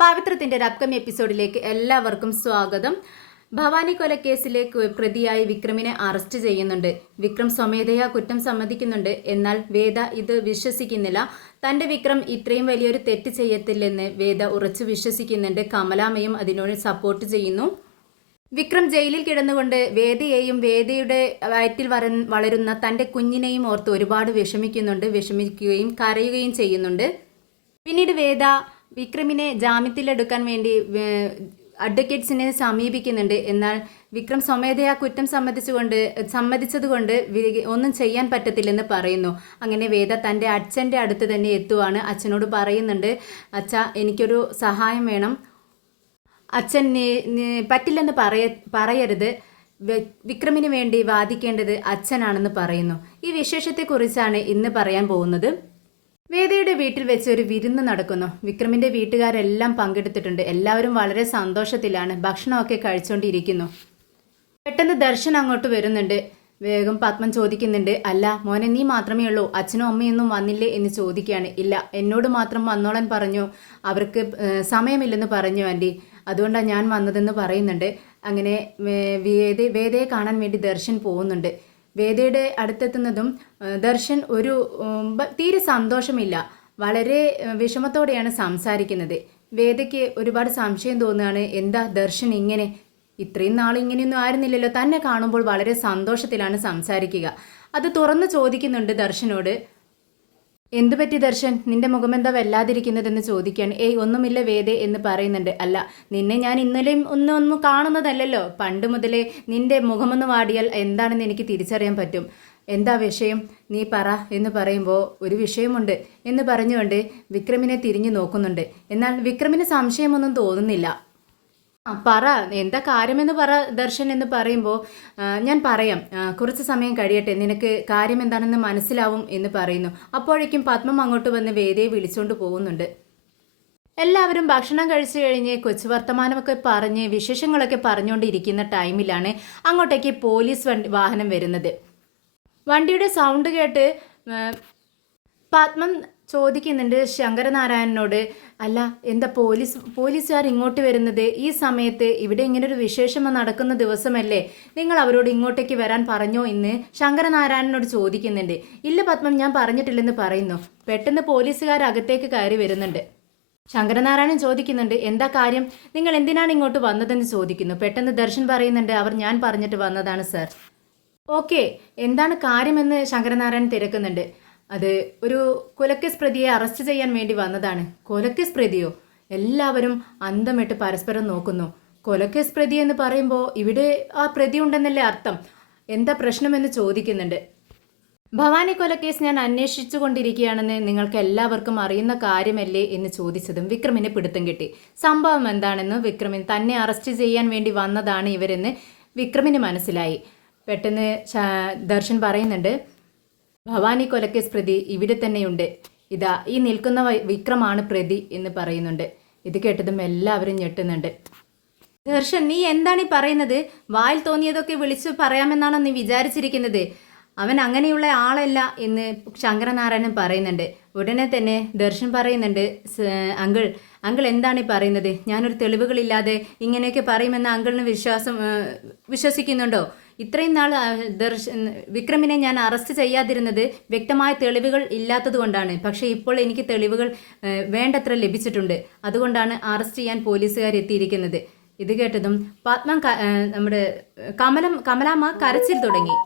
പവിത്രത്തിൻ്റെ ഒരു അപ്കമിങ് എപ്പിസോഡിലേക്ക് എല്ലാവർക്കും സ്വാഗതം. ഭവാനി കൊലക്കേസിലെ പ്രതിയായി വിക്രമിനെ അറസ്റ്റ് ചെയ്യുന്നുണ്ട്. വിക്രം സ്വമേധയാ കുറ്റം സമ്മതിക്കുന്നുണ്ട്. എന്നാൽ വേദ ഇത് വിശ്വസിക്കുന്നില്ല. തൻ്റെ വിക്രം ഇത്രയും വലിയൊരു തെറ്റ് ചെയ്യത്തില്ലെന്ന് വേദ ഉറച്ചു വിശ്വസിക്കുന്നുണ്ട്. കമലാമ്മയും അതിനോട് സപ്പോർട്ട് ചെയ്യുന്നു. വിക്രം ജയിലിൽ കിടന്നുകൊണ്ട് വേദയെയും വേദയുടെ വയറ്റിൽ വളരുന്ന തൻ്റെ കുഞ്ഞിനെയും ഓർത്ത് ഒരുപാട് വിഷമിക്കുകയും കരയുകയും ചെയ്യുന്നുണ്ട്. പിന്നീട് വേദ വിക്രമിനെ ജാമ്യത്തിലെടുക്കാൻ വേണ്ടി അഡ്വക്കേറ്റ്സിനെ സമീപിക്കുന്നുണ്ട്. എന്നാൽ വിക്രം സ്വമേധയാ കുറ്റം സമ്മതിച്ചതുകൊണ്ട് ഒന്നും ചെയ്യാൻ പറ്റത്തില്ലെന്ന് പറയുന്നു. അങ്ങനെ വേദ തൻ്റെ അച്ഛൻ്റെ അടുത്ത് തന്നെ എത്തുവാണ്. അച്ഛനോട് പറയുന്നുണ്ട്, അച്ഛ എനിക്കൊരു സഹായം വേണം, അച്ഛൻ പറ്റില്ലെന്ന് പറയരുത്, വിക്രമിന് വേണ്ടി വാദിക്കേണ്ടത് അച്ഛനാണെന്ന് പറയുന്നു. ഈ വിശേഷത്തെക്കുറിച്ചാണ് ഇന്ന് പറയാൻ പോകുന്നത്. വേദയുടെ വീട്ടിൽ വെച്ച് ഒരു വിരുന്ന് നടക്കുന്നു. വിക്രമിൻ്റെ വീട്ടുകാരെല്ലാം പങ്കെടുത്തിട്ടുണ്ട്. എല്ലാവരും വളരെ സന്തോഷത്തിലാണ്. ഭക്ഷണമൊക്കെ കഴിച്ചുകൊണ്ടിരിക്കുന്നു. പെട്ടെന്ന് ദർശൻ അങ്ങോട്ട് വരുന്നുണ്ട്. വേഗം പത്മൻ ചോദിക്കുന്നുണ്ട്, അല്ല മോനെ, നീ മാത്രമേ ഉള്ളൂ, അച്ഛനും അമ്മയൊന്നും വന്നില്ലേ എന്ന് ചോദിക്കുകയാണ്. ഇല്ല, എന്നോട് മാത്രം വന്നോളാൻ പറഞ്ഞു, അവർക്ക് സമയമില്ലെന്ന് പറഞ്ഞു ആൻറ്റി, അതുകൊണ്ടാണ് ഞാൻ വന്നതെന്ന് പറയുന്നുണ്ട്. അങ്ങനെ വേദയെ കാണാൻ വേണ്ടി ദർശൻ പോകുന്നുണ്ട്. വേദയുടെ അടുത്തെത്തുന്നതും ദർശൻ തീരെ സന്തോഷമില്ല, വളരെ വിഷമത്തോടെയാണ് സംസാരിക്കുന്നത്. വേദയ്ക്ക് ഒരുപാട് സംശയം തോന്നുകയാണ്. എന്താ ദർശൻ ഇങ്ങനെ, ഇത്രയും നാൾ ഇങ്ങനെയൊന്നും ആയിരുന്നില്ലല്ലോ. തന്നെ കാണുമ്പോൾ വളരെ സന്തോഷത്തിലാണ് സംസാരിക്കുക. അത് തുറന്നു ചോദിക്കുന്നുണ്ട് ദർശനോട്. എന്തു പറ്റി ദർശൻ, നിന്റെ മുഖമെന്താ വല്ലാതിരിക്കുന്നതെന്ന് ചോദിക്കുകയാണ്. ഒന്നുമില്ല വേദേ എന്ന് പറയുന്നുണ്ട്. അല്ല, നിന്നെ ഞാൻ ഇന്നലെയും ഒന്നും കാണുന്നതല്ലല്ലോ, പണ്ട് മുതലേ നിന്റെ മുഖമൊന്ന് വാടിയാൽ എന്താണെന്ന് എനിക്ക് തിരിച്ചറിയാൻ പറ്റും. എന്താ വിഷയം, നീ പറ എന്ന് പറയുമ്പോൾ ഒരു വിഷയമുണ്ട് എന്ന് പറഞ്ഞുകൊണ്ട് വിക്രമിനെ തിരിഞ്ഞു നോക്കുന്നുണ്ട്. എന്നാൽ വിക്രമിന് സംശയമൊന്നും തോന്നുന്നില്ല. പറ, എന്താ കാര്യമെന്ന് പറ ദർശൻ എന്ന് പറയുമ്പോൾ, ഞാൻ പറയാം, കുറച്ച് സമയം കഴിയട്ടെ, നിനക്ക് കാര്യം എന്താണെന്ന് മനസ്സിലാവും എന്ന് പറയുന്നു. അപ്പോഴേക്കും പത്മം അങ്ങോട്ട് വന്ന് വേദയെ വിളിച്ചുകൊണ്ട് പോകുന്നുണ്ട്. എല്ലാവരും ഭക്ഷണം കഴിച്ചു കഴിഞ്ഞ് കൊച്ചു വർത്തമാനമൊക്കെ പറഞ്ഞ് വിശേഷങ്ങളൊക്കെ പറഞ്ഞുകൊണ്ടിരിക്കുന്ന ടൈമിലാണ് അങ്ങോട്ടേക്ക് പോലീസ് വാഹനം വരുന്നത്. വണ്ടിയുടെ സൗണ്ട് കേട്ട് പത്മം ചോദിക്കുന്നുണ്ട് ശങ്കരനാരായണനോട്, അല്ല എന്താ പോലീസുകാർ ഇങ്ങോട്ട് വരുന്നത് ഈ സമയത്ത്? ഇവിടെ ഇങ്ങനൊരു വിശേഷം നടക്കുന്ന ദിവസമല്ലേ, നിങ്ങൾ അവരോട് ഇങ്ങോട്ടേക്ക് വരാൻ പറഞ്ഞോ എന്ന് ശങ്കരനാരായണനോട് ചോദിക്കുന്നുണ്ട്. ഇല്ല പത്മം, ഞാൻ പറഞ്ഞിട്ടില്ലെന്ന് പറയുന്നു. പെട്ടെന്ന് പോലീസുകാർ അകത്തേക്ക് കയറി വരുന്നുണ്ട്. ശങ്കരനാരായണൻ ചോദിക്കുന്നുണ്ട്, എന്താ കാര്യം, നിങ്ങൾ എന്തിനാണ് ഇങ്ങോട്ട് വന്നതെന്ന് ചോദിക്കുന്നു. പെട്ടെന്ന് ദർശൻ പറയുന്നുണ്ട്, ഞാൻ പറഞ്ഞിട്ട് വന്നതാണ് സർ. ഓക്കെ, എന്താണ് കാര്യമെന്ന് ശങ്കരനാരായണൻ തിരക്കുന്നുണ്ട്. അത് ഒരു കൊലക്കേസ് പ്രതിയെ അറസ്റ്റ് ചെയ്യാൻ വേണ്ടി വന്നതാണ്. കൊലക്കേസ് പ്രതിയോ? എല്ലാവരും അന്തമിട്ട് പരസ്പരം നോക്കുന്നു. കൊലക്കേസ് പ്രതി എന്ന് പറയുമ്പോൾ ഇവിടെ ആ പ്രതി ഉണ്ടെന്നല്ലേ അർത്ഥം? എന്താ പ്രശ്നമെന്ന് ചോദിക്കുന്നുണ്ട്. ഭവാനി കൊലക്കേസ് ഞാൻ അന്വേഷിച്ചു കൊണ്ടിരിക്കുകയാണെന്ന് നിങ്ങൾക്ക് എല്ലാവർക്കും അറിയുന്ന കാര്യമല്ലേ എന്ന് ചോദിച്ചതും വിക്രമിനെ പിടുത്തം കിട്ടി. സംഭവം എന്താണെന്ന് വിക്രമിന് തന്നെ അറസ്റ്റ് ചെയ്യാൻ വേണ്ടി വന്നതാണ് ഇവരെന്ന് വിക്രമിന് മനസ്സിലായി. പെട്ടെന്ന് ദർശൻ പറയുന്നുണ്ട്, ഭവാനി കൊലക്കേസ് പ്രതി ഇവിടെ തന്നെയുണ്ട്, ഇതാ ഈ നിൽക്കുന്ന വിക്രമാണ് പ്രതി എന്ന് പറയുന്നുണ്ട്. ഇത് കേട്ടതും എല്ലാവരും ഞെട്ടുന്നുണ്ട്. ദർശൻ, നീ എന്താണ് ഈ പറയുന്നത്? വായിൽ തോന്നിയതൊക്കെ വിളിച്ചു പറയാമെന്നാണോ നീ വിചാരിച്ചിരിക്കുന്നത്? അവൻ അങ്ങനെയുള്ള ആളല്ല എന്ന് ശങ്കരനാരായണൻ പറയുന്നുണ്ട്. ഉടനെ തന്നെ ദർശൻ പറയുന്നുണ്ട്, അങ്കിൾ എന്താണ് ഈ പറയുന്നത്? ഞാനൊരു തെളിവുകളില്ലാതെ ഇങ്ങനെയൊക്കെ പറയുമെന്ന് അങ്കിളിന് വിശ്വസിക്കുന്നുണ്ടോ? ഇത്രയും നാൾ വിക്രമിനെ ഞാൻ അറസ്റ്റ് ചെയ്യാതിരുന്നത് വ്യക്തമായ തെളിവുകൾ ഇല്ലാത്തത് കൊണ്ടാണ്. പക്ഷേ ഇപ്പോൾ എനിക്ക് തെളിവുകൾ വേണ്ടത്ര ലഭിച്ചിട്ടുണ്ട്. അതുകൊണ്ടാണ് അറസ്റ്റ് ചെയ്യാൻ പോലീസുകാർ എത്തിയിരിക്കുന്നത്. ഇത് കേട്ടതും പത്മം നമ്മുടെ കമലാമ്മ കരച്ചിൽ തുടങ്ങി.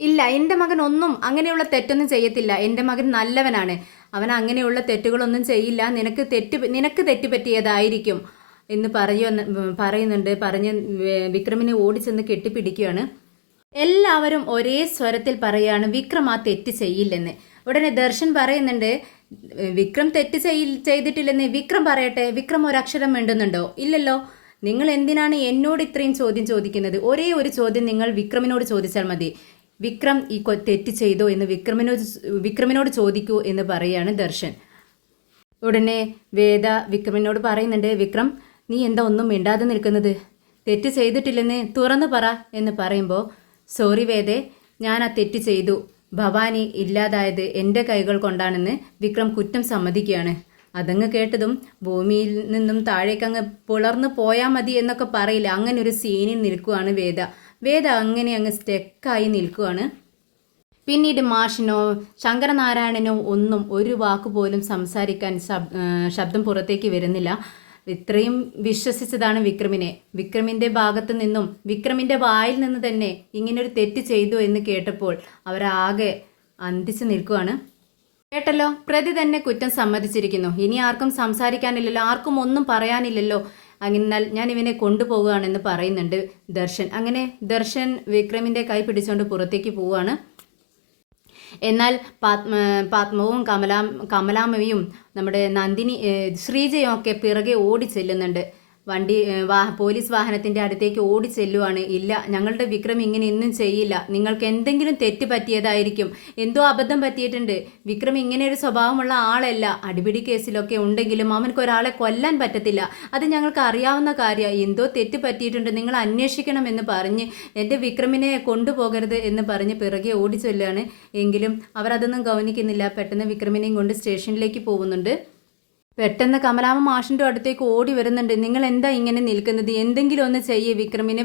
ഇല്ല, എൻ്റെ മകൻ ഒന്നും അങ്ങനെയുള്ള തെറ്റൊന്നും ചെയ്യത്തില്ല. എൻ്റെ മകൻ നല്ലവനാണ്. അവൻ അങ്ങനെയുള്ള തെറ്റുകളൊന്നും ചെയ്യില്ല. നിനക്ക് തെറ്റ് പറ്റിയതായിരിക്കും എന്ന് പറയുന്നുണ്ട്. പറഞ്ഞ് വിക്രമിനെ ഓടിച്ചെന്ന് കെട്ടിപ്പിടിക്കുകയാണ്. എല്ലാവരും ഒരേ സ്വരത്തിൽ പറയുകയാണ്, വിക്രം ആ തെറ്റ് ചെയ്യില്ലെന്ന്. ഉടനെ ദർശൻ പറയുന്നുണ്ട്, വിക്രം തെറ്റ് ചെയ്തിട്ടില്ലെന്ന് വിക്രം പറയട്ടെ. വിക്രം ഒരക്ഷരം മിണ്ടുന്നുണ്ടോ? ഇല്ലല്ലോ. നിങ്ങൾ എന്തിനാണ് എന്നോട് ഇത്രയും ചോദ്യം ചോദിക്കുന്നത്? ഒരേ ഒരു ചോദ്യം നിങ്ങൾ വിക്രമിനോട് ചോദിച്ചാൽ മതി. വിക്രം ഈ തെറ്റ് ചെയ്തോ എന്ന് വിക്രമിനോട് ചോദിക്കൂ എന്ന് പറയുകയാണ് ദർശൻ. ഉടനെ വേദ വിക്രമിനോട് പറയുന്നുണ്ട്, വിക്രം നീ എന്താ ഒന്നും മിണ്ടാതെ നിൽക്കുന്നത്? തെറ്റ് ചെയ്തിട്ടില്ലെന്ന് തുറന്നു പറ എന്ന് പറയുമ്പോൾ, സോറി വേദേ, ഞാൻ ആ തെറ്റ് ചെയ്തു. ഭവാനി ഇല്ലാതായത് എൻ്റെ കൈകൾ കൊണ്ടാണെന്ന് വിക്രം കുറ്റം സമ്മതിക്കുകയാണ്. അതങ്ങ് കേട്ടതും ഭൂമിയിൽ നിന്നും താഴേക്കങ്ങ് പുലർന്നു പോയാൽ മതി എന്നൊക്കെ പറയില്ല, അങ്ങനെ ഒരു സീനിൽ നിൽക്കുവാണ് വേദ. വേദ അങ്ങനെ അങ്ങ് സ്റ്റെക്കായി നിൽക്കുവാണ്. പിന്നീട് മാഷിനോ ശങ്കരനാരായണനോ ഒന്നും ഒരു വാക്കുപോലും സംസാരിക്കാൻ ശബ്ദം പുറത്തേക്ക് വരുന്നില്ല. ഇത്രയും വിശ്വസിച്ചതാണ് വിക്രമിനെ. വിക്രമിൻ്റെ ഭാഗത്ത് നിന്നും വിക്രമിൻ്റെ വായിൽ നിന്ന് തന്നെ ഇങ്ങനൊരു തെറ്റ് ചെയ്തു എന്ന് കേട്ടപ്പോൾ അവരാകെ അന്തിച്ചു നിൽക്കുവാണ്. കേട്ടല്ലോ, പ്രതി തന്നെ കുറ്റം സമ്മതിച്ചിരിക്കുന്നു. ഇനി ആർക്കും സംസാരിക്കാനില്ലല്ലോ, ആർക്കും ഒന്നും പറയാനില്ലല്ലോ. അതിനാൽ ഞാൻ ഇവനെ കൊണ്ടുപോവുകയാണെന്ന് പറയുന്നുണ്ട് ദർശൻ. അങ്ങനെ ദർശൻ വിക്രമിൻ്റെ കൈ പിടിച്ചുകൊണ്ട് പുറത്തേക്ക് പോവുകയാണ്. എന്നാൽ പാത്മവും കമലാമ്മയും നമ്മുടെ നന്ദിനി ശ്രീജയും ഒക്കെ പിറകെ ഓടി ചെല്ലുന്നുണ്ട്. പോലീസ് വാഹനത്തിൻ്റെ അടുത്തേക്ക് ഓടി ചെല്ലുവാണ്. ഇല്ല, ഞങ്ങളുടെ വിക്രം ഇങ്ങനെ ഒന്നും ചെയ്യില്ല, നിങ്ങൾക്ക് എന്തെങ്കിലും തെറ്റ് പറ്റിയതായിരിക്കും, എന്തോ അബദ്ധം പറ്റിയിട്ടുണ്ട്. വിക്രം ഇങ്ങനെ ഒരു സ്വഭാവമുള്ള ആളല്ല. അടിപിടി കേസിലൊക്കെ ഉണ്ടെങ്കിലും അവനക്ക് ഒരാളെ കൊല്ലാൻ പറ്റത്തില്ല, അത് ഞങ്ങൾക്ക് അറിയാവുന്ന കാര്യമാണ്. എന്തോ തെറ്റ് പറ്റിയിട്ടുണ്ട്, നിങ്ങൾ അന്വേഷിക്കണം എന്ന് പറഞ്ഞ് എൻ്റെ വിക്രമിനെ കൊണ്ടുപോകരുത് എന്ന് പറഞ്ഞ് പിറകെ ഓടി ചെല്ലുകയാണ്. എങ്കിലും അവർ അതൊന്നും ഗൗനിക്കുന്നില്ല. പെട്ടെന്ന് വിക്രമിനെയും കൊണ്ട് സ്റ്റേഷനിലേക്ക് പോകുന്നുണ്ട്. പെട്ടെന്ന് കമലാമ്മ മാഷിൻ്റെ അടുത്തേക്ക് ഓടി വരുന്നുണ്ട്. നിങ്ങൾ എന്താ ഇങ്ങനെ നിൽക്കുന്നത്, എന്തെങ്കിലും ഒന്ന് ചെയ്യേ, വിക്രമിനെ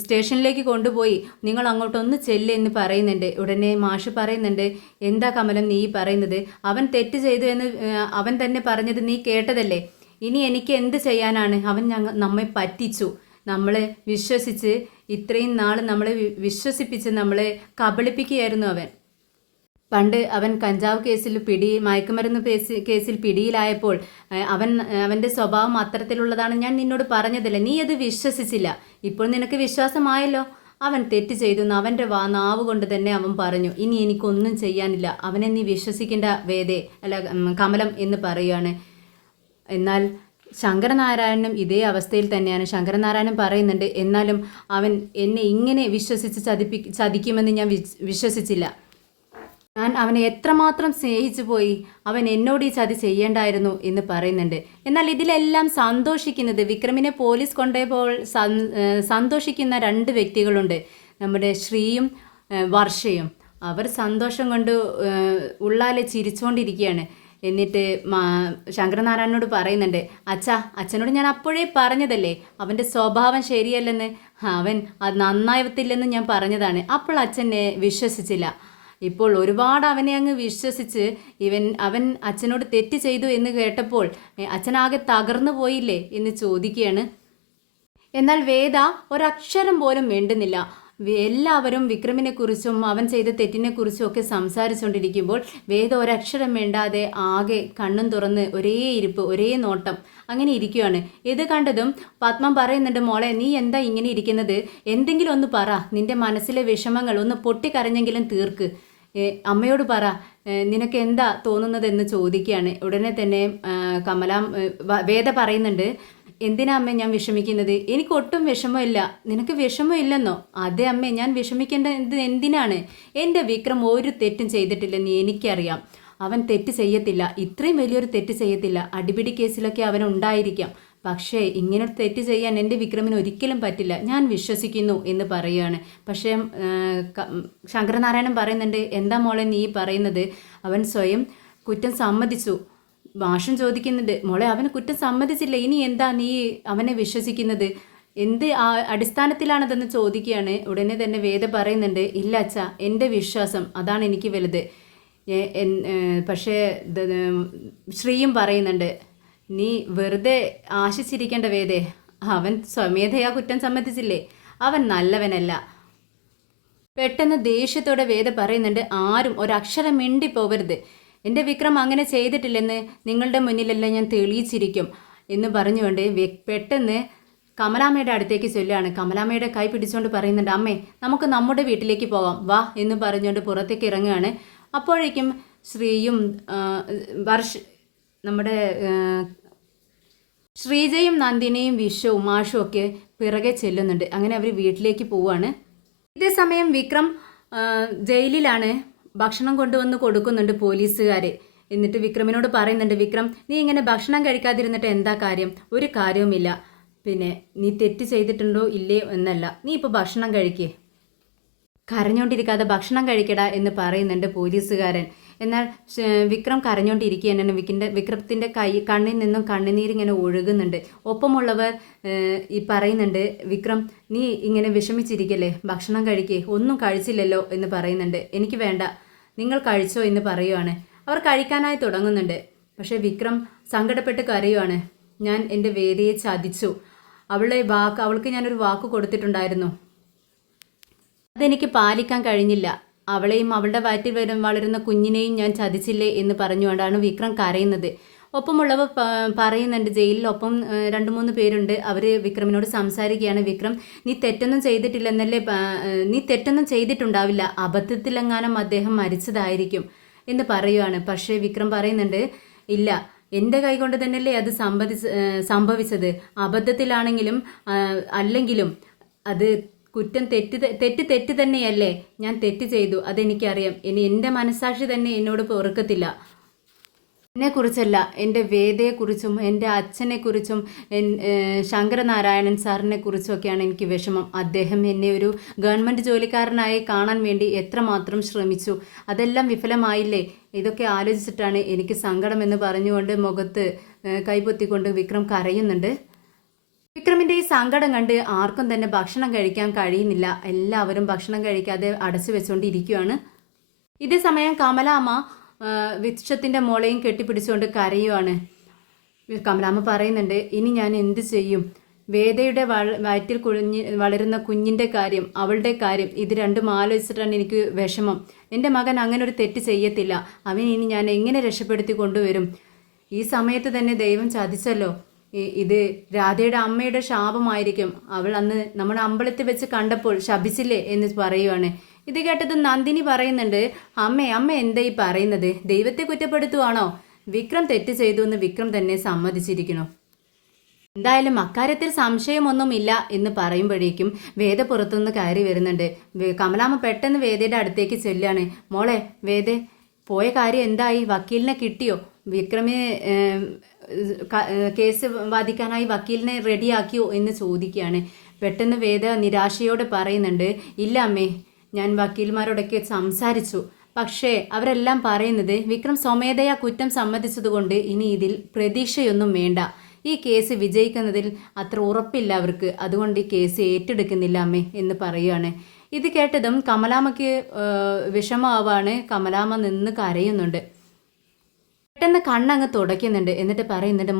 സ്റ്റേഷനിലേക്ക് കൊണ്ടുപോയി നിങ്ങൾ അങ്ങോട്ടൊന്ന് ചെല്ല് എന്ന് പറയുന്നുണ്ട്. ഉടനെ മാഷ് പറയുന്നുണ്ട്, എന്താ കമലം നീ പറയുന്നത്, അവൻ തെറ്റ് ചെയ്തു എന്ന് അവൻ തന്നെ പറഞ്ഞത് നീ കേട്ടതല്ലേ, ഇനി എനിക്ക് എന്ത് ചെയ്യാനാണ്, അവൻ നമ്മെ പറ്റിച്ചു, നമ്മളെ വിശ്വസിച്ച് ഇത്രയും നാൾ നമ്മളെ വിശ്വസിപ്പിച്ച് നമ്മളെ കബളിപ്പിക്കുകയായിരുന്നു അവൻ. പണ്ട് അവൻ കഞ്ചാവ് കേസിൽ മയക്കുമരുന്ന് കേസിൽ പിടിയിലായപ്പോൾ അവൻ്റെ സ്വഭാവം അത്തരത്തിലുള്ളതാണ് ഞാൻ നിന്നോട് പറഞ്ഞതല്ലേ, നീ അത് വിശ്വസിച്ചില്ല. ഇപ്പോൾ നിനക്ക് വിശ്വാസമായല്ലോ. അവൻ തെറ്റ് ചെയ്തു എന്ന് അവൻ്റെ നാവ് കൊണ്ട് തന്നെ അവൻ പറഞ്ഞു. ഇനി എനിക്കൊന്നും ചെയ്യാനില്ല, അവനെ നീ വിശ്വസിക്കേണ്ട വേദേ അല്ല കമലം എന്ന് പറയുകയാണ്. എന്നാൽ ശങ്കരനാരായണനും ഇതേ അവസ്ഥയിൽ തന്നെയാണ്. ശങ്കരനാരായണൻ പറയുന്നുണ്ട്, എന്നാലും അവൻ എന്നെ ഇങ്ങനെ വിശ്വസിച്ച് ചതിക്കുമെന്ന് ഞാൻ വിശ്വസിച്ചില്ല. ഞാൻ അവനെ എത്രമാത്രം സ്നേഹിച്ചു പോയി, അവൻ എന്നോട് ഈ ചതി ചെയ്യേണ്ടായിരുന്നു എന്ന് പറയുന്നുണ്ട്. എന്നാൽ ഇതിലെല്ലാം സന്തോഷിക്കുന്നത്, വിക്രമിനെ പോലീസ് കൊണ്ടുപോയപ്പോൾ സന്തോഷിക്കുന്ന രണ്ട് വ്യക്തികളുണ്ട്, നമ്മുടെ ശ്രീയും വർഷയും. അവർ സന്തോഷം കൊണ്ട് ഉള്ളാലെ ചിരിച്ചുകൊണ്ടിരിക്കുകയാണ്. എന്നിട്ട് ശങ്കരനാരായണനോട് പറയുന്നുണ്ട്, അച്ഛനോട് ഞാൻ അപ്പോഴേ പറഞ്ഞതല്ലേ അവൻ്റെ സ്വഭാവം ശരിയല്ലെന്ന്, അവൻ അത് നന്നാവത്തില്ലെന്ന് ഞാൻ പറഞ്ഞതാണ്. അപ്പോൾ അച്ഛനെ വിശ്വസിച്ചില്ല. ഇപ്പോൾ ഒരുപാട് അവനെ അങ്ങ് വിശ്വസിച്ച് അവൻ അച്ഛനോട് തെറ്റ് ചെയ്തു എന്ന് കേട്ടപ്പോൾ അച്ഛനാകെ തകർന്നു പോയില്ലേ എന്ന് ചോദിക്കുകയാണ്. എന്നാൽ വേദ ഒരക്ഷരം പോലും വേണ്ടുന്നില്ല. എല്ലാവരും വിക്രമിനെക്കുറിച്ചും അവൻ ചെയ്ത തെറ്റിനെക്കുറിച്ചും ഒക്കെ സംസാരിച്ചുകൊണ്ടിരിക്കുമ്പോൾ വേദ ഒരക്ഷരം വേണ്ടാതെ ആകെ കണ്ണും തുറന്ന് ഒരേ ഇരിപ്പ്, ഒരേ നോട്ടം അങ്ങനെ ഇരിക്കുകയാണ്. ഇത് കണ്ടതും പത്മം പറയുന്നുണ്ട്, മോളെ നീ എന്താ ഇങ്ങനെ ഇരിക്കുന്നത്, എന്തെങ്കിലും ഒന്ന് പറ, നിന്റെ മനസ്സിലെ വിഷമങ്ങൾ ഒന്ന് പൊട്ടിക്കരഞ്ഞെങ്കിലും തീർക്ക്, അമ്മയോട് പറ, നിനക്ക് എന്താ തോന്നുന്നതെന്ന് ചോദിക്കുകയാണ്. ഉടനെ തന്നെ വേദ പറയുന്നുണ്ട്, എന്തിനാ അമ്മേ ഞാൻ വിഷമിക്കുന്നത്, എനിക്ക് ഒട്ടും വിഷമമില്ല. നിനക്ക് വിഷമമില്ലെന്നോ? അതെ അമ്മേ, ഞാൻ വിഷമിക്കേണ്ടത് എന്തിനാണ്, എൻ്റെ വിക്രം ഒരു തെറ്റും ചെയ്തിട്ടില്ലെന്ന് എനിക്കറിയാം, അവൻ തെറ്റ് ചെയ്യത്തില്ല, ഇത്രയും വലിയൊരു തെറ്റ് ചെയ്യത്തില്ല, അടിപിടി കേസിലൊക്കെ അവൻ ഉണ്ടായിരിക്കാം, പക്ഷേ ഇങ്ങനെ തെറ്റ് ചെയ്യാൻ എൻ്റെ വിക്രമിന് ഒരിക്കലും പറ്റില്ല, ഞാൻ വിശ്വസിക്കുന്നു എന്ന് പറയുകയാണ്. പക്ഷേ ശങ്കരനാരായണൻ പറയുന്നുണ്ട്, എന്താ മോളെ നീ പറയുന്നത്, അവൻ സ്വയം കുറ്റം സമ്മതിച്ചു. മാഷും ചോദിക്കുന്നുണ്ട്, മോളെ അവന് കുറ്റം സമ്മതിച്ചില്ല, ഇനി എന്താ നീ അവനെ വിശ്വസിക്കുന്നത്, എന്ത് അടിസ്ഥാനത്തിലാണതെന്ന് ചോദിക്കുകയാണ്. ഉടനെ തന്നെ വേദ പറയുന്നുണ്ട്, ഇല്ല അച്ഛാ, എൻ്റെ വിശ്വാസം അതാണ് എനിക്ക് വലുത്. പക്ഷേ ശ്രീയും പറയുന്നുണ്ട്, നീ വെറുതെ ആശിച്ചിരിക്കേണ്ട വേദേ, അവൻ സ്വമേധയാ കുറ്റം സമ്മതിച്ചില്ലേ, അവൻ നല്ലവനല്ല. പെട്ടെന്ന് ദേഷ്യത്തോടെ വേദ പറയുന്നുണ്ട്, ആരും ഒരക്ഷരം മിണ്ടിപ്പോകരുത്, എൻ്റെ വിക്രം അങ്ങനെ ചെയ്തിട്ടില്ലെന്ന് നിങ്ങളുടെ മുന്നിലെല്ലാം ഞാൻ തെളിയിച്ചിരിക്കും എന്ന് പറഞ്ഞുകൊണ്ട് പെട്ടെന്ന് കമലാമ്മയുടെ അടുത്തേക്ക് ചൊല്ലുകയാണ്. കമലാമ്മയുടെ കൈ പിടിച്ചുകൊണ്ട് പറയുന്നുണ്ട്, അമ്മേ നമുക്ക് നമ്മുടെ വീട്ടിലേക്ക് പോകാം വാ എന്ന് പറഞ്ഞുകൊണ്ട് പുറത്തേക്ക് ഇറങ്ങുകയാണ്. അപ്പോഴേക്കും ശ്രീയും നമ്മുടെ ശ്രീജയും നന്ദിനിയും വിശ്വവും മാഷും ഒക്കെ പിറകെ ചെല്ലുന്നുണ്ട്. അങ്ങനെ അവർ വീട്ടിലേക്ക് പോവുകയാണ്. ഇതേ സമയം വിക്രം ജയിലിലാണ്. ഭക്ഷണം കൊണ്ടുവന്ന് കൊടുക്കുന്നുണ്ട് പോലീസുകാർ. എന്നിട്ട് വിക്രമിനോട് പറയുന്നുണ്ട്, വിക്രം നീ ഇങ്ങനെ ഭക്ഷണം കഴിക്കാതിരുന്നിട്ട് എന്താ കാര്യം, ഒരു കാര്യവുമില്ല, പിന്നെ നീ തെറ്റ് ചെയ്തിട്ടുണ്ടോ ഇല്ലേ എന്നല്ല, നീ ഇപ്പോൾ ഭക്ഷണം കഴിക്കേ, കരഞ്ഞുകൊണ്ടിരിക്കാതെ ഭക്ഷണം കഴിക്കടാ എന്ന് പറയുന്നുണ്ട് പോലീസുകാരൻ. എന്നാൽ വിക്രം കരഞ്ഞുകൊണ്ടിരിക്കുകയാണ്. വിക്രത്തിൻ്റെ കണ്ണിൽ നിന്നും കണ്ണുനീരിങ്ങനെ ഒഴുകുന്നുണ്ട്. ഒപ്പമുള്ളവർ ഈ പറയുന്നുണ്ട്, വിക്രം നീ ഇങ്ങനെ വിഷമിച്ചിരിക്കല്ലേ, ഭക്ഷണം കഴിക്കേ, ഒന്നും കഴിച്ചില്ലല്ലോ എന്ന് പറയുന്നുണ്ട്. എനിക്ക് വേണ്ട, നിങ്ങൾ കഴിച്ചോ എന്ന് പറയുവാണ്. അവർ കഴിക്കാനായി തുടങ്ങുന്നുണ്ട്. പക്ഷേ വിക്രം സങ്കടപ്പെട്ട് കരയുവാണ്. ഞാൻ എൻ്റെ വേദിയെ ചതിച്ചു. അവൾക്ക് ഞാനൊരു വാക്ക് കൊടുത്തിട്ടുണ്ടായിരുന്നു, അതെനിക്ക് പാലിക്കാൻ കഴിഞ്ഞില്ല. അവളെയും അവളുടെ വയറ്റിൽ വളരുന്ന കുഞ്ഞിനെയും ഞാൻ ചതിച്ചില്ലേ എന്ന് പറഞ്ഞുകൊണ്ടാണ് വിക്രം കരയുന്നത്. ഒപ്പമുള്ളവർ പറയുന്നുണ്ട്, ജയിലിലൊപ്പം 2-3 പേരുണ്ട്. അവർ വിക്രമിനോട് സംസാരിക്കുകയാണ്. വിക്രം, നീ തെറ്റൊന്നും ചെയ്തിട്ടില്ലെന്നല്ലേ, നീ തെറ്റൊന്നും ചെയ്തിട്ടുണ്ടാവില്ല, അബദ്ധത്തിലെങ്ങാനും അദ്ദേഹം മരിച്ചതായിരിക്കും എന്ന് പറയുവാണ്. പക്ഷേ വിക്രം പറയുന്നുണ്ട്, ഇല്ല, എൻ്റെ കൈ കൊണ്ട് തന്നെയല്ലേ അത് സംഭവിച്ചത്. അബദ്ധത്തിലാണെങ്കിലും അല്ലെങ്കിലും അത് കുറ്റം തെറ്റ് തന്നെയല്ലേ. ഞാൻ തെറ്റ് ചെയ്തു, അതെനിക്കറിയാം. ഇനി എൻ്റെ മനസ്സാക്ഷി തന്നെ എന്നോട് പൊറുക്കത്തില്ല. എന്നെക്കുറിച്ചല്ല, എൻ്റെ വേദയെക്കുറിച്ചും എൻ്റെ അച്ഛനെക്കുറിച്ചും ശങ്കരനാരായണൻ സാറിനെ കുറിച്ചൊക്കെയാണ് എനിക്ക് വിഷമം. അദ്ദേഹം എന്നെ ഒരു ഗവൺമെൻറ് ജോലിക്കാരനായി കാണാൻ വേണ്ടി എത്രമാത്രം ശ്രമിച്ചു, അതെല്ലാം വിഫലമായില്ലേ. ഇതൊക്കെ ആലോചിച്ചിട്ടാണ് എനിക്ക് സങ്കടമെന്ന് പറഞ്ഞുകൊണ്ട് മുഖത്ത് കൈപൊത്തിക്കൊണ്ട് വിക്രം കരയുന്നുണ്ട്. വിക്രമിൻ്റെ ഈ സങ്കടം കണ്ട് ആർക്കും തന്നെ ഭക്ഷണം കഴിക്കാൻ കഴിയുന്നില്ല. എല്ലാവരും ഭക്ഷണം കഴിക്കാതെ അടച്ചു വെച്ചുകൊണ്ടിരിക്കുകയാണ്. ഇതേ സമയം കമലാമ്മ വിക്ഷത്തിൻ്റെ മോളെയും കെട്ടിപ്പിടിച്ചുകൊണ്ട് കരയുവാണ്. കമലാമ്മ പറയുന്നുണ്ട്, ഇനി ഞാൻ എന്ത് ചെയ്യും? വേദയുടെ വയറ്റിൽ വളരുന്ന കുഞ്ഞിൻ്റെ കാര്യം, അവളുടെ കാര്യം, ഇത് രണ്ടും ആലോചിച്ചിട്ടാണ് എനിക്ക് വിഷമം. എൻ്റെ മകൻ അങ്ങനെ ഒരു തെറ്റ് ചെയ്യത്തില്ല. ഇനി ഞാൻ എങ്ങനെ രക്ഷപ്പെടുത്തി കൊണ്ടുവരും? ഈ സമയത്ത് തന്നെ ദൈവം ചതിച്ചല്ലോ. ഇത് രാധയുടെ അമ്മയുടെ ശാപമായിരിക്കും. അവൾ അന്ന് നമ്മുടെ അമ്പലത്തിൽ വെച്ച് കണ്ടപ്പോൾ ശപിച്ചില്ലേ എന്ന് പറയുവാണ്. ഇത് കേട്ടത് നന്ദിനി പറയുന്നുണ്ട്, അമ്മ എന്താ ഈ പറയുന്നത്? ദൈവത്തെ കുറ്റപ്പെടുത്തുവാണോ? വിക്രം തെറ്റ് ചെയ്തു എന്ന് വിക്രം തന്നെ സമ്മതിച്ചിരിക്കുന്നു. എന്തായാലും അക്കാര്യത്തിൽ സംശയമൊന്നുമില്ല എന്ന് പറയുമ്പോഴേക്കും വേദ പുറത്തുനിന്ന് കയറി വരുന്നുണ്ട്. കമലാമ്മ പെട്ടെന്ന് വേദയുടെ അടുത്തേക്ക് ചെല്ലാണ്. മോളെ വേദ, പോയ കാര്യം എന്തായി? വക്കീലിനെ കിട്ടിയോ? വിക്രമിനെ കേസ് വാദിക്കാനായി വക്കീലിനെ റെഡിയാക്കിയോ എന്ന് ചോദിക്കുകയാണ്. പെട്ടെന്ന് വേദ നിരാശയോടെ പറയുന്നുണ്ട്, ഇല്ല അമ്മേ, ഞാൻ വക്കീൽമാരോടൊക്കെ സംസാരിച്ചു. പക്ഷേ അവരെല്ലാം പറയുന്നത് വിക്രം സ്വമേധയാ കുറ്റം സമ്മതിച്ചതുകൊണ്ട് ഇനി ഇതിൽ പ്രതീക്ഷയൊന്നും വേണ്ട. ഈ കേസ് വിജയിക്കുന്നതിൽ അത്ര ഉറപ്പില്ല അവർക്ക്, അതുകൊണ്ട് ഈ കേസ് ഏറ്റെടുക്കുന്നില്ല അമ്മേ എന്ന് പറയുകയാണ്. ഇത് കേട്ടതും കമലാമ്മയ്ക്ക് വിഷമമാവാണ്. കമലാമ്മ നിന്ന് കരയുന്നുണ്ട്. പെട്ടെന്ന് കണ്ണങ്ങ് തുടയ്ക്കുന്നുണ്ട്. എന്നിട്ട് പറയുന്നുണ്ട്,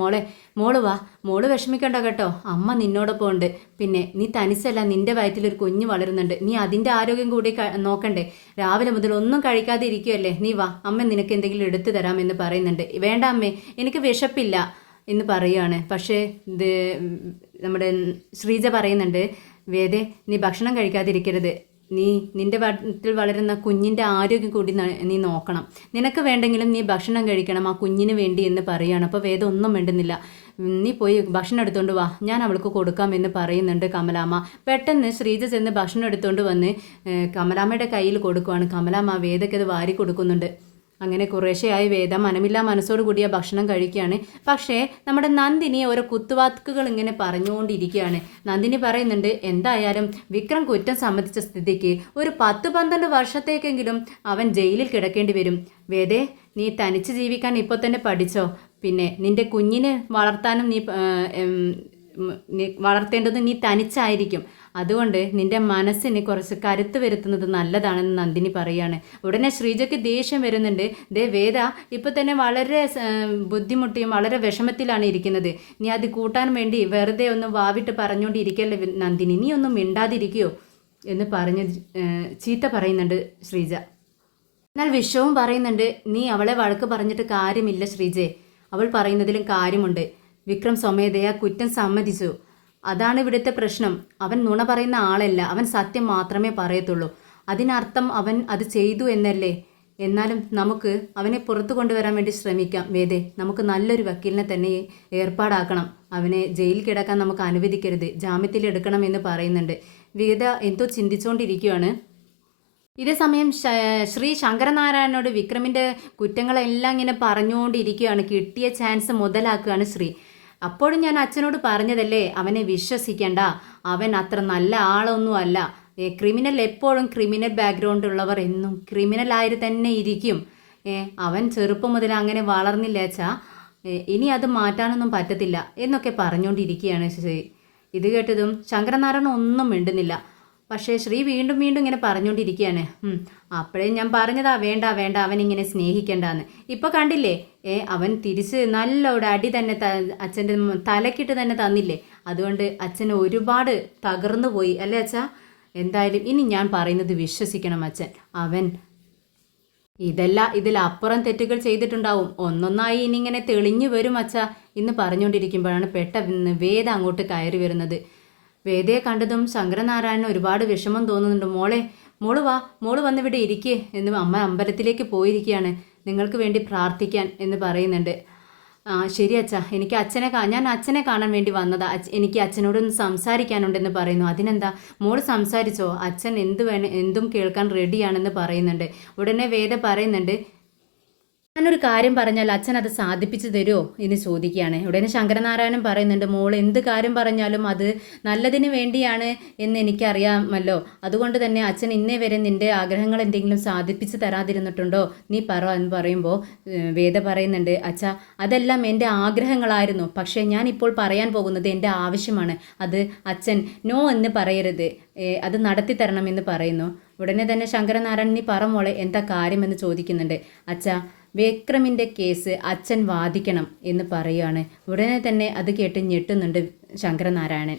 മോള് വാ, മോള് വിഷമിക്കണ്ട കേട്ടോ, അമ്മ നിന്നോടൊപ്പം ഉണ്ട്. പിന്നെ നീ തനിച്ചല്ല, നിന്റെ വയറ്റിലൊരു കുഞ്ഞ് വളരുന്നുണ്ട്. നീ അതിൻ്റെ ആരോഗ്യം കൂടി നോക്കണ്ടേ? രാവിലെ മുതൽ ഒന്നും കഴിക്കാതെ ഇരിക്കുകയല്ലേ, നീ വാ, അമ്മ നിനക്ക് എന്തെങ്കിലും എടുത്തു തരാമെന്ന് പറയുന്നുണ്ട്. വേണ്ട അമ്മേ, എനിക്ക് വിശപ്പില്ല എന്ന് പറയുകയാണ്. പക്ഷേ നമ്മുടെ ശ്രീജ പറയുന്നുണ്ട്, വേദേ, നീ ഭക്ഷണം കഴിക്കാതിരിക്കരുത്. നിന്റെ വയറ്റിൽ വളരുന്ന കുഞ്ഞിൻ്റെ ആരോഗ്യം കൂടി നീ നോക്കണം. നിനക്ക് വേണ്ടെങ്കിലും നീ ഭക്ഷണം കഴിക്കണം ആ കുഞ്ഞിന് വേണ്ടി എന്ന് പറയുകയാണ്. അപ്പോൾ വേദ ഒന്നും വേണ്ടുന്നില്ല, നീ പോയി ഭക്ഷണം എടുത്തുകൊണ്ട് വാ, ഞാൻ അവൾക്ക് കൊടുക്കാമെന്ന് പറയുന്നുണ്ട് കമലാമ്മ. പെട്ടെന്ന് ശ്രീജ ചെന്ന് ഭക്ഷണം എടുത്തുകൊണ്ട് വന്ന് കമലാമ്മയുടെ കയ്യിൽ കൊടുക്കുവാണ്. കമലാമ്മ വേദയ്ക്കത് വാരി കൊടുക്കുന്നുണ്ട്. അങ്ങനെ കുറേശ്ശെയായി വേദ മനമില്ലാ മനസ്സോട് കൂടിയ ഭക്ഷണം കഴിക്കുകയാണ്. പക്ഷേ നമ്മുടെ നന്ദിനി ഓരോ കുത്തുവാക്കുകൾ ഇങ്ങനെ പറഞ്ഞുകൊണ്ടിരിക്കുകയാണ്. നന്ദിനി പറയുന്നുണ്ട്, എന്തായാലും വിക്രം കുറ്റം സമ്മതിച്ച സ്ഥിതിക്ക് ഒരു 10-12 വർഷത്തേക്കെങ്കിലും അവൻ ജയിലിൽ കിടക്കേണ്ടി വരും. വേദേ, നീ തനിച്ച് ജീവിക്കാൻ ഇപ്പോൾ തന്നെ പഠിച്ചോ. പിന്നെ നിന്റെ കുഞ്ഞിനെ വളർത്താനും വളർത്തേണ്ടത് നീ തനിച്ചായിരിക്കും. അതുകൊണ്ട് നിന്റെ മനസ്സിന് കുറച്ച് കരുത്ത് വരുത്തുന്നത് നല്ലതാണെന്ന് നന്ദിനി പറയാണ്. ഉടനെ ശ്രീജയ്ക്ക് ദേഷ്യം വരുന്നുണ്ട്. വേദ ഇപ്പോൾ തന്നെ വളരെ ബുദ്ധിമുട്ടിയും വളരെ വിഷമത്തിലാണ് ഇരിക്കുന്നത്. നീ അത് കൂട്ടാൻ വേണ്ടി വെറുതെ ഒന്ന് വാവിട്ട് പറഞ്ഞുകൊണ്ടിരിക്കല്ലേ നന്ദിനി, നീ ഒന്നും മിണ്ടാതിരിക്കുകയോ എന്ന് പറഞ്ഞ് ചീത്ത പറയുന്നുണ്ട് ശ്രീജ. എന്നാൽ വിശ്വവും പറയുന്നുണ്ട്, നീ അവളെ വഴക്ക് പറഞ്ഞിട്ട് കാര്യമില്ല ശ്രീജയെ, അവൾ പറയുന്നതിലും കാര്യമുണ്ട്. വിക്രം സ്വമേധയാ കുറ്റം സമ്മതിച്ചു, അതാണ് ഇവിടുത്തെ പ്രശ്നം. അവൻ നുണ പറയുന്ന ആളല്ല, അവൻ സത്യം മാത്രമേ പറയത്തുള്ളൂ. അതിനർത്ഥം അവൻ അത് ചെയ്തു എന്നല്ലേ. എന്നാലും നമുക്ക് അവനെ പുറത്തു കൊണ്ടുവരാൻ വേണ്ടി ശ്രമിക്കാം. വേദേ, നമുക്ക് നല്ലൊരു വക്കീലിനെ തന്നെ ഏർപ്പാടാക്കണം. അവനെ ജയിലിൽ കിടക്കാൻ നമുക്ക് അനുവദിക്കരുത്, ജാമ്യത്തിൽ എടുക്കണം എന്ന് പറയുന്നുണ്ട്. വേദ എന്തോ ചിന്തിച്ചുകൊണ്ടിരിക്കുകയാണ്. ഇതേ സമയം ശ്രീ ശങ്കരനാരായണനോട് വിക്രമിൻ്റെ കുറ്റങ്ങളെല്ലാം ഇങ്ങനെ പറഞ്ഞുകൊണ്ടിരിക്കുകയാണ്. കിട്ടിയ ചാൻസ് മുതലാക്കുകയാണ് ശ്രീ. അപ്പോഴും ഞാൻ അച്ഛനോട് പറഞ്ഞതല്ലേ, അവനെ വിശ്വസിക്കേണ്ട, അവൻ അത്ര നല്ല ആളൊന്നുമല്ല. ക്രിമിനൽ എപ്പോഴും ക്രിമിനൽ ബാക്ക്ഗ്രൗണ്ട് ഉള്ളവർ എന്നും ക്രിമിനലായി തന്നെ ഇരിക്കും അവൻ ചെറുപ്പം മുതൽ അങ്ങനെ വളർന്നില്ല അച്ഛാ. ഇനി അത് മാറ്റാനൊന്നും പറ്റത്തില്ല എന്നൊക്കെ പറഞ്ഞുകൊണ്ടിരിക്കുകയാണ് ശ്രീ. ഇത് കേട്ടതും ശങ്കരനാരായണൻ ഒന്നും മിണ്ടുന്നില്ല. പക്ഷേ ശ്രീ വീണ്ടും വീണ്ടും ഇങ്ങനെ പറഞ്ഞുകൊണ്ടിരിക്കുകയാണ്. അപ്പോഴേ ഞാൻ പറഞ്ഞതാ, വേണ്ട വേണ്ട അവനിങ്ങനെ സ്നേഹിക്കണ്ടെന്ന്. ഇപ്പോൾ കണ്ടില്ലേ, അവൻ തിരിച്ച് നല്ല ഒരു അടി തന്നെ അച്ഛൻ്റെ തലക്കിട്ട് തന്നെ തന്നില്ലേ. അതുകൊണ്ട് അച്ഛൻ ഒരുപാട് തകർന്നു പോയി അല്ലേ അച്ഛാ. എന്തായാലും ഇനി ഞാൻ പറയുന്നത് വിശ്വസിക്കണം അച്ഛൻ. അവൻ ഇതിലപ്പുറം തെറ്റുകൾ ചെയ്തിട്ടുണ്ടാവും. ഒന്നൊന്നായി ഇനിങ്ങനെ തെളിഞ്ഞു വരും അച്ഛാ എന്ന് പറഞ്ഞുകൊണ്ടിരിക്കുമ്പോഴാണ് പെട്ടെന്ന് വേദ അങ്ങോട്ട് കയറി വരുന്നത്. വേദയെ കണ്ടതും ശങ്കരനാരായണന് ഒരുപാട് വിഷമം തോന്നുന്നുണ്ട്. മോള് വാ, മോള് വന്നിവിടെ ഇരിക്കേ എന്ന് അമ്മ അമ്പലത്തിലേക്ക് പോയിരിക്കുകയാണ്, നിങ്ങൾക്ക് വേണ്ടി പ്രാർത്ഥിക്കാൻ എന്ന് പറയുന്നുണ്ട്. ശരി അച്ഛാ, ഞാൻ അച്ഛനെ കാണാൻ വേണ്ടി വന്നതാ. എനിക്ക് അച്ഛനോടൊന്ന് സംസാരിക്കാനുണ്ടെന്ന് പറയുന്നു. അതിനെന്താ, മോള് സംസാരിച്ചോ, അച്ഛൻ എന്തും കേൾക്കാൻ റെഡിയാണെന്ന് പറയുന്നുണ്ട്. ഉടനെ വേദ പറയുന്നുണ്ട്, ഞാനൊരു കാര്യം പറഞ്ഞാൽ അച്ഛൻ അത് സാധിപ്പിച്ചു തരുമോ എന്ന് ചോദിക്കുകയാണ്. ഉടനെ ശങ്കരനാരായണൻ പറയുന്നുണ്ട്, മോൾ എന്ത് കാര്യം പറഞ്ഞാലും അത് നല്ലതിന് വേണ്ടിയാണ് എന്ന് എനിക്കറിയാമല്ലോ. അതുകൊണ്ട് തന്നെ അച്ഛൻ ഇന്നേ വരെ നിൻ്റെ ആഗ്രഹങ്ങൾ എന്തെങ്കിലും സാധിപ്പിച്ച് തരാതിരുന്നിട്ടുണ്ടോ, നീ പറ എന്ന് പറയുമ്പോൾ വേദ പറയുന്നുണ്ട്, അച്ഛാ അതെല്ലാം എൻ്റെ ആഗ്രഹങ്ങളായിരുന്നു. പക്ഷേ ഞാൻ ഇപ്പോൾ പറയാൻ പോകുന്നത് എൻ്റെ ആവശ്യമാണ്. അത് അച്ഛൻ നോ എന്ന് പറയരുത്, അത് നടത്തി തരണമെന്ന് പറയുന്നു. ഉടനെ തന്നെ ശങ്കരനാരായണൻ, നീ പറ മോളെ എന്താ കാര്യമെന്ന് ചോദിക്കുന്നുണ്ട്. അച്ഛാ, വിക്രമിൻ്റെ കേസ് അച്ഛൻ വാദിക്കണം എന്ന് പറയുകയാണ്. ഉടനെ തന്നെ അത് കേട്ട് ഞെട്ടുന്നുണ്ട് ശങ്കരനാരായണൻ.